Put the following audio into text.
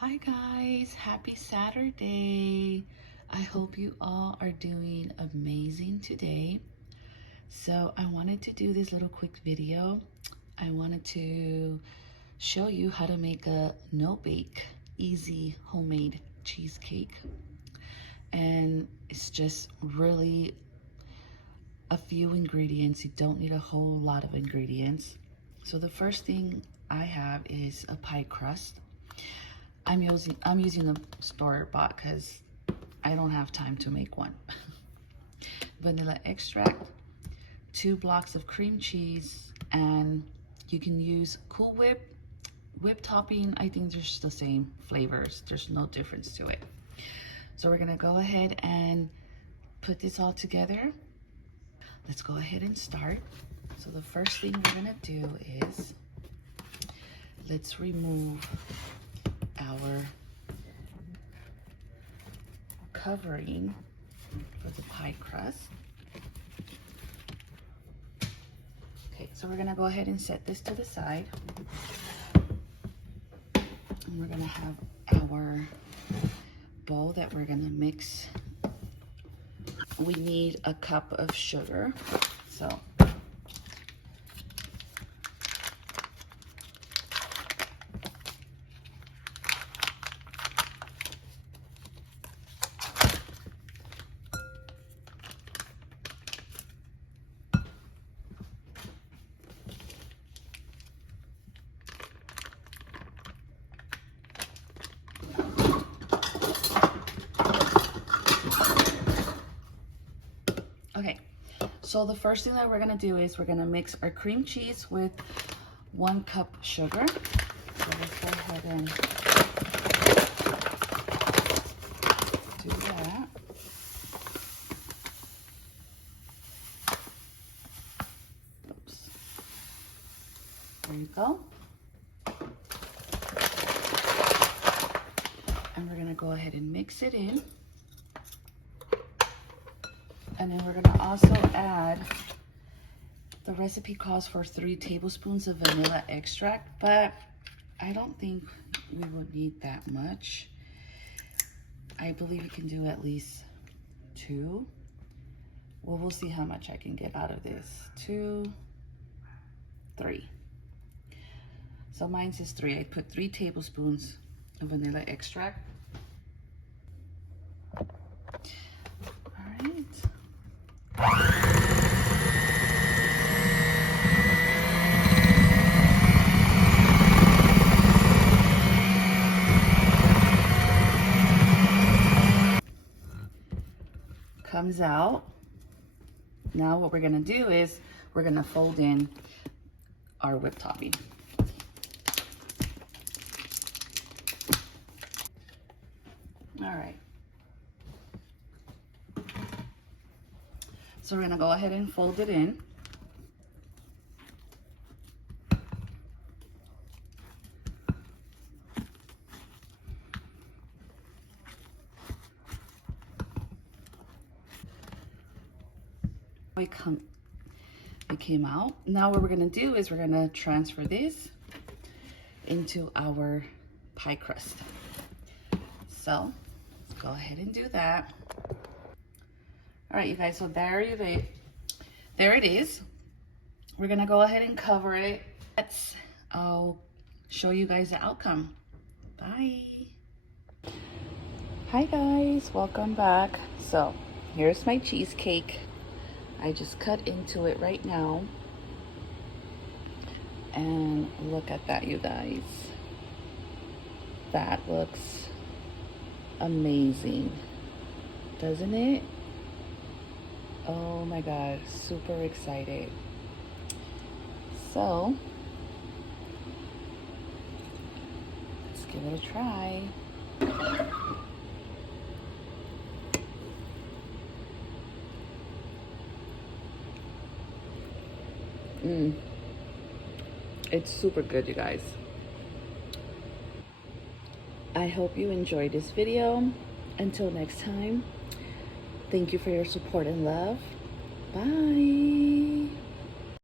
Hi guys, happy Saturday. I hope you all are doing amazing today. So I wanted to do this little quick video. I wanted to show you how to make a no-bake, easy homemade cheesecake. And it's just really a few ingredients. You don't need a whole lot of ingredients. So the first thing I have is a pie crust. I'm using a store-bought because I don't have time to make one. Vanilla extract, 2 blocks of cream cheese, and you can use Cool whip topping. I think they're just the same flavors. There's no difference to it. So we're gonna go ahead and put this all together. Let's go ahead and start. So the first thing we're gonna do is let's remove our covering for the pie crust. Okay, so we're gonna go ahead and set this to the side. And we're gonna have our bowl that we're gonna mix. We need a cup of sugar. So okay, so the first thing that we're gonna do is we're gonna mix our cream cheese with 1 cup sugar. So let's go ahead and do that. Oops. There you go. And we're gonna go ahead and mix it in. And then we're gonna also add, the recipe calls for 3 tablespoons of vanilla extract, but I don't think we would need that much. I believe you can do at least 2. Well, we'll see how much I can get out of this. 2, 3. So mine says 3. I put 3 tablespoons of vanilla extract. All right. Comes out. Now what we're gonna do is we're gonna fold in our whipped topping. All right. So we're gonna go ahead and fold it in. It came out. Now what we're gonna do is we're gonna transfer this into our pie crust. So let's go ahead and do that. All right, you guys, so there it is. We're gonna go ahead and cover it. I'll show you guys the outcome. Bye. Hi guys, welcome back. So here's my cheesecake. I just cut into it right now. And look at that, you guys. That looks amazing, doesn't it? Oh my God, super excited. So let's give it a try. It's super good, you guys. I hope you enjoyed this video. Until next time, thank you for your support and love. Bye.